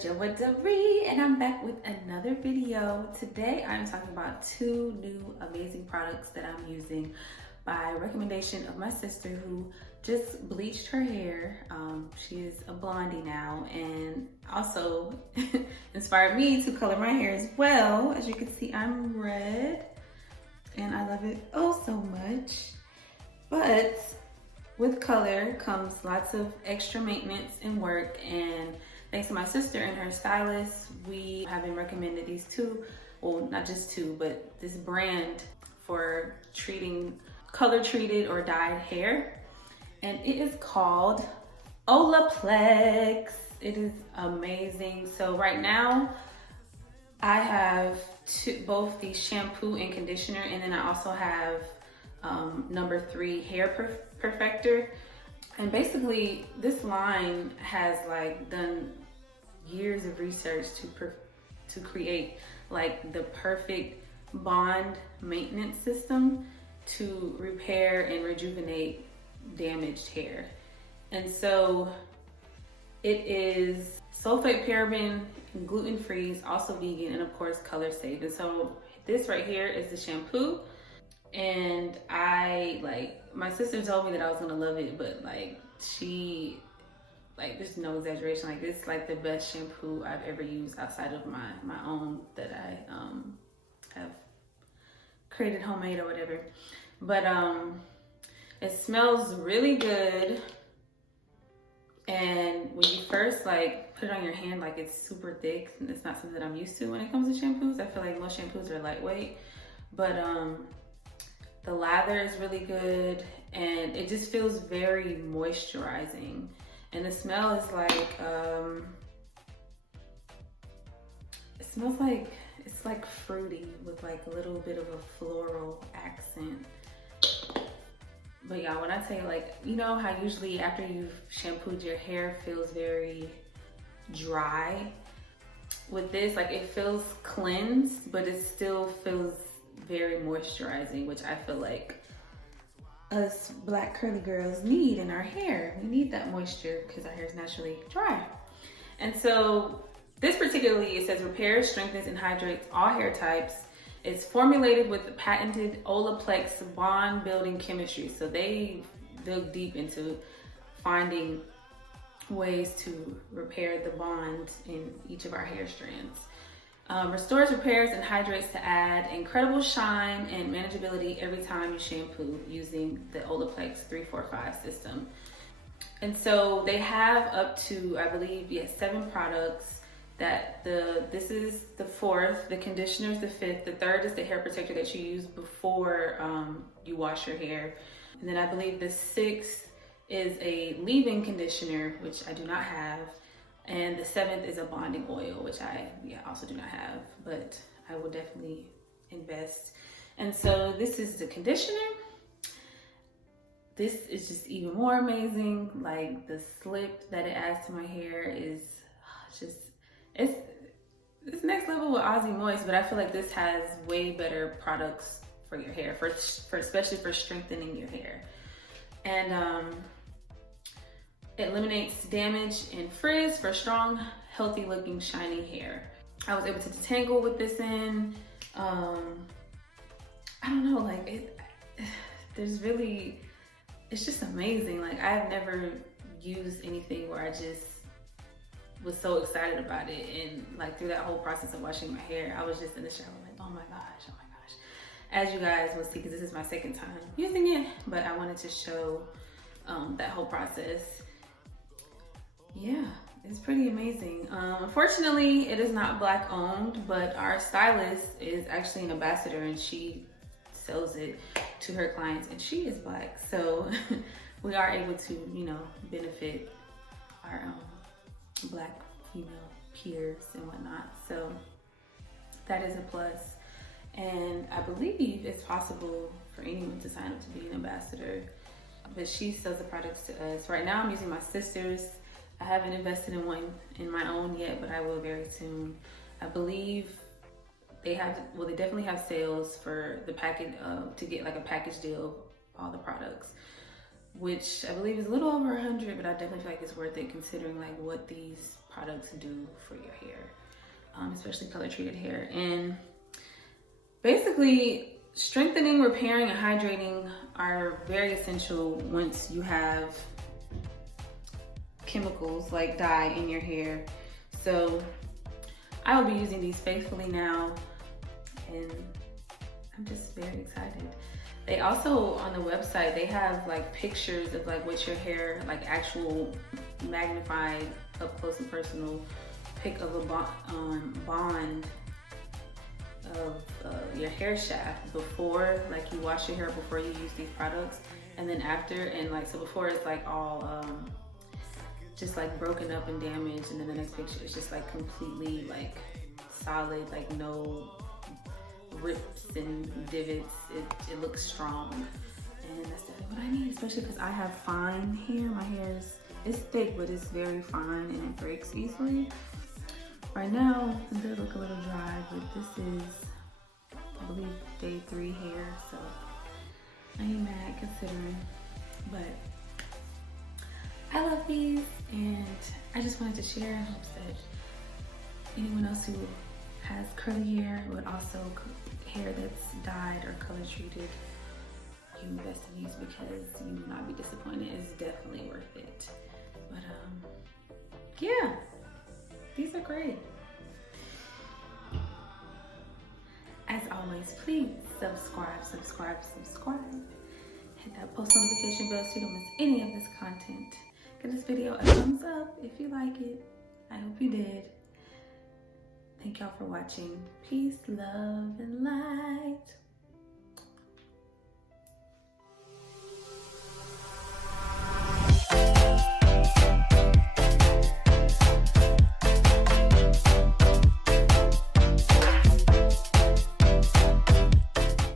Derri, and I'm back with another video. Today I'm talking about two new amazing products that I'm using by recommendation of my sister who just bleached her hair. She is a blondie now and also inspired me to color my hair as well. As you can see, I'm red and I love it oh so much. But with color comes lots of extra maintenance and work, and thanks to my sister and her stylist, we have been recommended these two, well, not just two, but this brand for treating color treated or dyed hair. And it is called Ola Plex. It is amazing. So right now I have both the shampoo and conditioner, and then I also have number 3 hair perfector. And basically this line has like done years of research to create like the perfect bond maintenance system to repair and rejuvenate damaged hair. And so it is sulfate, paraben, gluten-free, also vegan, and of course color safe. And so this right here is the shampoo. And my sister told me that I was gonna love it, but there's no exaggeration, like this is like the best shampoo I've ever used outside of my own that I have created homemade or whatever. But it smells really good, and when you first like put it on your hand, like it's super thick, and it's not something that I'm used to when it comes to shampoos. I feel like most shampoos are lightweight, but the lather is really good, and it just feels very moisturizing. And the smell is like, it smells like, it's like fruity with like a little bit of a floral accent. But yeah, when I say like, you know how usually after you've shampooed your hair feels very dry? With this, like it feels cleansed, but it still feels very moisturizing, which I feel like us black curly girls need in our hair. We need that moisture because our hair is naturally dry. And so this particularly, it says repairs, strengthens, and hydrates all hair types. It's formulated with the patented Ola Plex bond building chemistry. So they dug deep into finding ways to repair the bond in each of our hair strands. Restores, repairs, and hydrates to add incredible shine and manageability every time you shampoo using the Ola Plex 345 system. And so they have up to, I believe, 7 products. This is the 4th, the conditioner is the 5th, the 3rd is the hair protector that you use before you wash your hair. And then I believe the 6th is a leave-in conditioner, which I do not have. And the 7th is a bonding oil, which I also do not have, but I will definitely invest. And so this is the conditioner. This is just even more amazing. Like the slip that it adds to my hair is it's next level with Aussie Moist, but I feel like this has way better products for your hair, especially for strengthening your hair. And it eliminates damage and frizz for strong, healthy looking, shiny hair. I was able to detangle with this in. I don't know, like it's just amazing. Like I've never used anything where I just was so excited about it. And like through that whole process of washing my hair, I was just in the shower like, oh my gosh. As you guys will see, because this is my 2nd time using it, but I wanted to show that whole process. Yeah, it's pretty amazing. Unfortunately, it is not Black owned, but our stylist is actually an ambassador and she sells it to her clients, and she is Black. So we are able to, benefit our Black female peers and whatnot. So that is a plus. And I believe it's possible for anyone to sign up to be an ambassador, but she sells the products to us. Right now I'm using my sister's. I haven't invested in one in my own yet, but I will very soon. I believe they definitely have sales for the package to get like a package deal of all the products, which I believe is a little over 100, but I definitely feel like it's worth it considering like what these products do for your hair, especially color treated hair. And basically, strengthening, repairing, and hydrating are very essential once you have chemicals like dye in your hair. So I will be using these faithfully now, and I'm just very excited. They also, on the website, they have like pictures of like what your hair, like actual magnified up close and personal pic of a bond of your hair shaft before, like you wash your hair before you use these products, and then after. And like, so before it's like all just like broken up and damaged, and then the next picture is just like completely like solid, like no rips and divots. It looks strong, and that's definitely what I need, especially because I have fine hair. My hair is thick, but it's very fine and it breaks easily. Right now it does look a little dry, but this is, I believe, day 3 hair, so I ain't mad considering. But I love these, and I just wanted to share in hopes that anyone else who has curly hair, but also hair that's dyed or color treated, you invest in these because you will not be disappointed. It's definitely worth it. But yeah, these are great. As always, please subscribe. Hit that post notification bell so you don't miss any of this content. Give this video a thumbs up if you like it. I hope you did. Thank y'all for watching. Peace, love, and light.